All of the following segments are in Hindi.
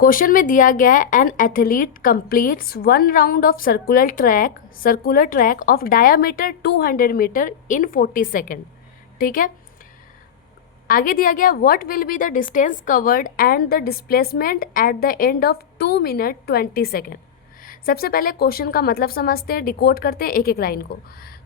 क्वेश्चन में दिया गया है an athlete completes 1 round of circular track of diameter 200 metre in 40 second. ठीक है, आगे दिया गया what will be the distance covered and the displacement at the end of 2 minute 20 second. सबसे पहले क्वेश्चन का मतलब समझते हैं, डिकोड करते हैं एक एक लाइन को।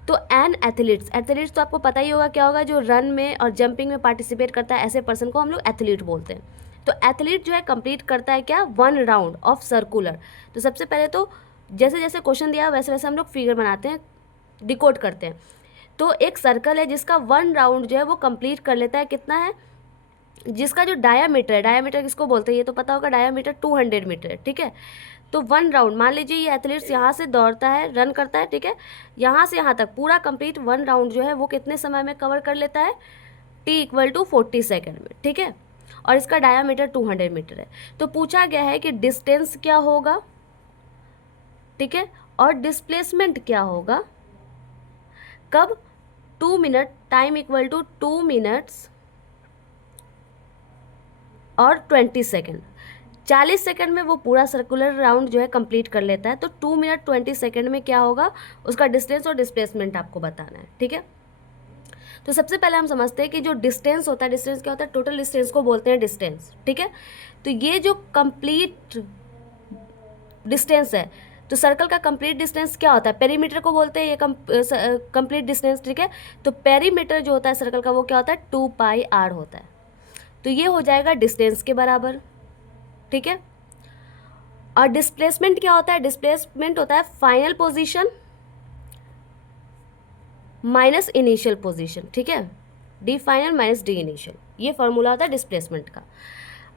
तो एन एथलीट्स तो आपको पता ही होगा क्या होगा, जो रन में और जंपिंग में पार्टिसिपेट करता है, ऐसे पर्सन को हम लोग एथलीट बोलते हैं। तो एथलीट जो है कंप्लीट करता है क्या, 1 राउंड ऑफ सर्कुलर। तो सबसे पहले तो जैसे जैसे क्वेश्चन दिया वैसे वैसे हम लोग फिगर बनाते हैं, डिकोड करते हैं। तो एक सर्कल है जिसका 1 राउंड जो है वो कंप्लीट कर लेता है, कितना है, जिसका जो डायामीटर है, डायामीटर किसको बोलते हैं ये तो पता होगा, डायामीटर 200 मीटर है। ठीक है, तो 1 राउंड, मान लीजिए ये एथलीट्स यहाँ से दौड़ता है, रन करता है, ठीक है, यहाँ से यहाँ तक पूरा कंप्लीट 1 राउंड जो है वो कितने समय में कवर कर लेता है, t=40 सेकेंड में। ठीक है, और इसका डायामीटर 200 मीटर है। तो पूछा गया है कि डिस्टेंस क्या होगा, ठीक है, और डिस्प्लेसमेंट क्या होगा, कब, 2 मिनट, टाइम = 2 मिनट्स और 20 सेकेंड। 40 सेकेंड में वो पूरा सर्कुलर राउंड जो है कंप्लीट कर लेता है। तो 2 मिनट 20 सेकेंड में क्या होगा, उसका डिस्टेंस और डिस्प्लेसमेंट आपको बताना है। ठीक है, तो सबसे पहले हम समझते हैं कि जो डिस्टेंस होता है, डिस्टेंस क्या होता है, टोटल डिस्टेंस को बोलते हैं डिस्टेंस। ठीक है, तो ये जो कंप्लीट डिस्टेंस है, तो सर्कल का कंप्लीट डिस्टेंस क्या होता है, पेरीमीटर को बोलते हैं ये कंप्लीट डिस्टेंस। ठीक है, तो पेरीमीटर जो होता है सर्कल का वो क्या होता है, 2πr होता है। तो ये हो जाएगा डिस्टेंस के बराबर। ठीक है, और डिस्प्लेसमेंट क्या होता है, डिस्प्लेसमेंट होता है final position minus initial position. ठीक है, D final minus D initial, ये फॉर्मूला होता है डिस्प्लेसमेंट का।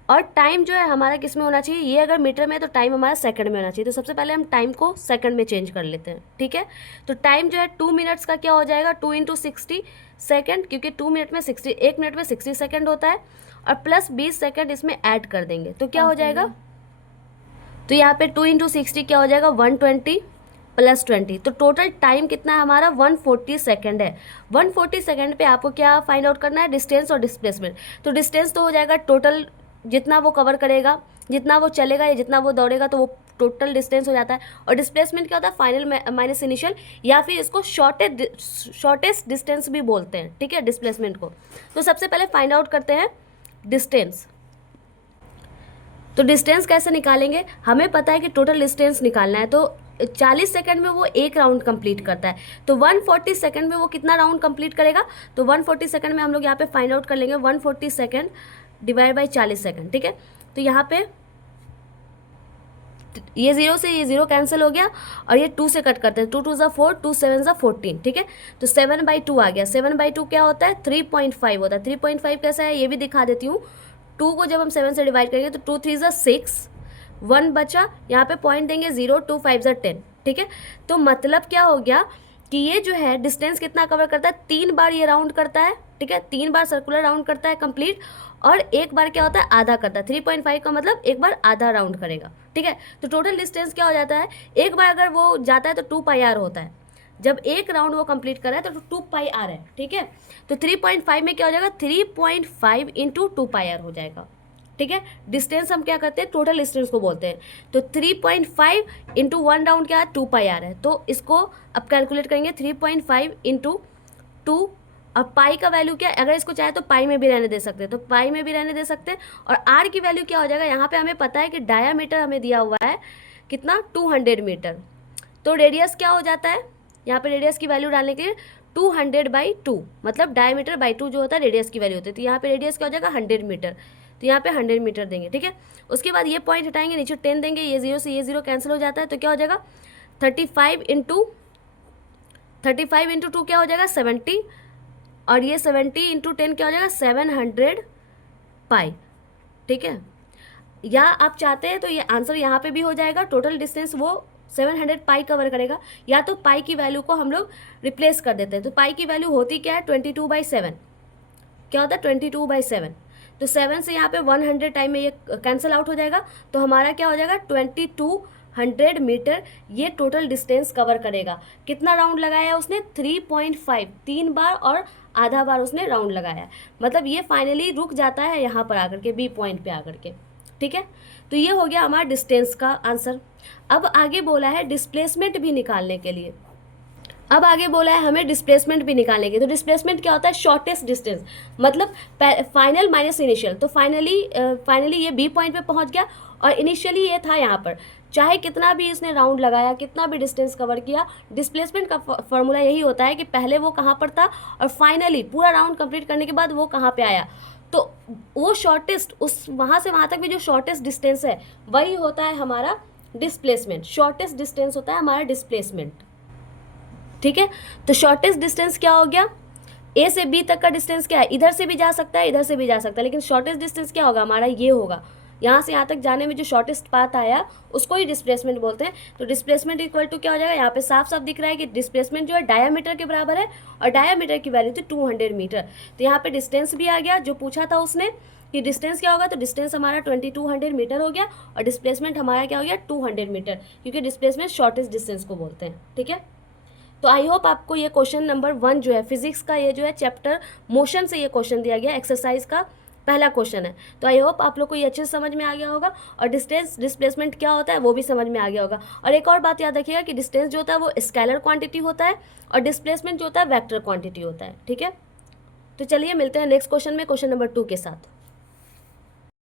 और टाइम जो है हमारा किस में होना चाहिए, ये अगर मीटर में है तो टाइम हमारा सेकंड में होना चाहिए। तो सबसे पहले हम टाइम को सेकंड में चेंज कर लेते हैं। ठीक है, तो टाइम जो है 2 मिनट्स का क्या हो जाएगा, 2 × 60 सेकेंड, क्योंकि 2 मिनट में 60, 1 मिनट में 60 सेकेंड होता है, और प्लस 20 सेकेंड इसमें ऐड कर देंगे तो क्या हो जाएगा, तो यहाँ पे 2 × 60 क्या हो जाएगा, 120 + 20। तो टोटल टाइम कितना है हमारा, 140 सेकेंड है। 140 सेकेंड पे आपको क्या फाइंड आउट करना है, डिस्टेंस और डिस्प्लेसमेंट। तो डिस्टेंस तो हो जाएगा टोटल जितना वो कवर करेगा, जितना वो चलेगा या जितना वो दौड़ेगा, तो वो टोटल डिस्टेंस हो जाता है। और डिस्प्लेसमेंट क्या होता है, फाइनल माइनस इनिशियल, या फिर इसको शॉर्टेस्ट डिस्टेंस भी बोलते हैं। ठीक है, डिस्प्लेसमेंट को। तो सबसे पहले फाइंड आउट करते हैं डिस्टेंस। तो डिस्टेंस कैसे निकालेंगे, हमें पता है कि टोटल डिस्टेंस निकालना है। तो 40 सेकंड में वो 1 राउंड कंप्लीट करता है, तो 140 सेकंड में वो कितना राउंड कंप्लीट करेगा, तो 140 सेकंड में हम लोग यहाँ पे फाइंड आउट कर लेंगे 140 सेकंड डिवाइड बाई 40 सेकंड। ठीक है, तो यहाँ पे ये 0 से ये 0 कैंसिल हो गया, और ये 2 से कट करते हैं, 2 × 2 = 4, 2 × 7 = 14। ठीक है, तो 7/2 आ गया। 7/2 क्या होता है, 3.5 होता है। 3.5 कैसा है ये भी दिखा देती हूँ। 2 को जब हम 7 से डिवाइड करेंगे तो 2 × 3 = 6, 1 बचा, यहाँ पे पॉइंट देंगे 0, 2 × 5 = 10। ठीक है, तो मतलब क्या हो गया कि ये जो है डिस्टेंस कितना कवर करता है, 3 बार ये राउंड करता है। ठीक है, 3 बार सर्कुलर राउंड करता है कंप्लीट, और 1 बार क्या होता है, आधा करता है। 3.5 का मतलब 1 बार आधा राउंड करेगा। ठीक है, तो टोटल डिस्टेंस क्या हो जाता है, 1 बार अगर वो जाता है तो 2πr होता है। जब 1 राउंड वो कंप्लीट कर रहा है तो 2πr है। ठीक है, तो 3.5 में क्या हो जाएगा, 3.5 × 2πr हो जाएगा। ठीक है, डिस्टेंस हम क्या करते हैं, टोटल डिस्टेंस को बोलते हैं। तो 3.5 × 1 राउंड क्या है, 2πr है। तो इसको अब कैलकुलेट करेंगे, 3.5 × 2, और पाई का वैल्यू क्या है, अगर इसको चाहे तो पाई में भी रहने दे सकते हैं, तो पाई में भी रहने दे सकते हैं। और आर की वैल्यू क्या हो जाएगा, यहाँ पे हमें पता है कि डायामीटर हमें दिया हुआ है कितना, 200 मीटर। तो रेडियस क्या हो जाता है, यहाँ पे रेडियस की वैल्यू डालने के लिए 200/2, मतलब डायमीटर बाई 2 जो होता है रेडियस की वैल्यू होती है। तो यहाँ पे रेडियस क्या हो जाएगा, 100 मीटर। तो यहाँ पे 100 मीटर देंगे। ठीक है, उसके बाद ये पॉइंट हटाएंगे, नीचे 10 देंगे, ये 0 से ये 0 कैंसिल हो जाता है। तो क्या हो जाएगा, 35 × 2 क्या हो जाएगा, 70, और ये 70 × 10 क्या हो जाएगा, 700 पाई। ठीक है, या आप चाहते हैं तो ये आंसर यहाँ पे भी हो जाएगा, टोटल डिस्टेंस वो 700 पाई कवर करेगा, या तो पाई की वैल्यू को हम लोग रिप्लेस कर देते हैं। तो पाई की वैल्यू होती क्या है, 22/7। क्या होता है, 22/7। तो 7 से यहाँ पे 100 टाइम में ये कैंसिल आउट हो जाएगा, तो हमारा क्या हो जाएगा, 2200 मीटर ये टोटल डिस्टेंस कवर करेगा। कितना राउंड लगाया उसने, 3.5, 3 बार और आधा बार उसने राउंड लगाया। मतलब ये फाइनली रुक जाता है यहाँ पर आकर के, बी पॉइंट पे आकर के। ठीक है, तो ये हो गया हमारा डिस्टेंस का आंसर। अब आगे बोला है डिस्प्लेसमेंट भी निकालने के लिए। अब आगे बोला है हमें डिस्प्लेसमेंट भी निकालने के। तो डिस्प्लेसमेंट क्या होता है? शॉर्टेस्ट डिस्टेंस, मतलब फाइनल माइनस इनिशियल। तो फाइनली ये बी पॉइंट पे पहुंच गया और इनिशियली ये था यहाँ पर। चाहे कितना भी इसने राउंड लगाया, कितना भी डिस्टेंस कवर किया, डिस्प्लेसमेंट का फॉर्मूला यही होता है कि पहले वो कहाँ पर था और फाइनली पूरा राउंड कंप्लीट करने के बाद वो कहाँ पे आया। तो वो शॉर्टेस्ट, उस वहाँ से वहाँ तक भी जो शॉर्टेस्ट डिस्टेंस है वही होता है हमारा डिस्प्लेसमेंट। शॉर्टेस्ट डिस्टेंस होता है हमारा डिस्प्लेसमेंट। ठीक है, तो शॉर्टेस्ट डिस्टेंस क्या हो गया? ए से बी तक का डिस्टेंस क्या है? इधर से भी जा सकता है, इधर से भी जा सकता है, लेकिन शॉर्टेस्ट डिस्टेंस क्या होगा हमारा? ये होगा। यहाँ से यहाँ तक जाने में जो शॉर्टेस्ट पाथ आया उसको ही डिस्प्लेसमेंट बोलते हैं। तो डिस्प्लेसमेंट इक्वल टू क्या हो जाएगा? यहाँ पे साफ साफ दिख रहा है कि डिस्प्लेसमेंट जो है डायामीटर के बराबर है और डायामीटर की वैल्यू थी 200 मीटर। तो यहाँ पे डिस्टेंस भी आ गया जो पूछा था उसने कि डिस्टेंस क्या होगा, तो डिस्टेंस हमारा 2200 मीटर हो गया और डिस्प्लेसमेंट हमारा क्या हो गया? 200 मीटर, क्योंकि डिस्प्लेसमेंट शॉर्टेस्ट डिस्टेंस को बोलते हैं। ठीक है, तो आई होप आपको ये क्वेश्चन नंबर 1 जो है फिजिक्स का, ये जो है चैप्टर मोशन से ये क्वेश्चन दिया गया, एक्सरसाइज का पहला क्वेश्चन है। तो आई होप आप लोग को ये अच्छे से समझ में आ गया होगा और डिस्टेंस डिस्प्लेसमेंट क्या होता है वो भी समझ में आ गया होगा। और एक और बात याद रखिएगा कि डिस्टेंस जो होता है वो स्केलर क्वांटिटी होता है और डिस्प्लेसमेंट जो होता है वेक्टर क्वांटिटी होता है। ठीक है, तो चलिए मिलते हैं नेक्स्ट क्वेश्चन में, क्वेश्चन नंबर 2 के साथ।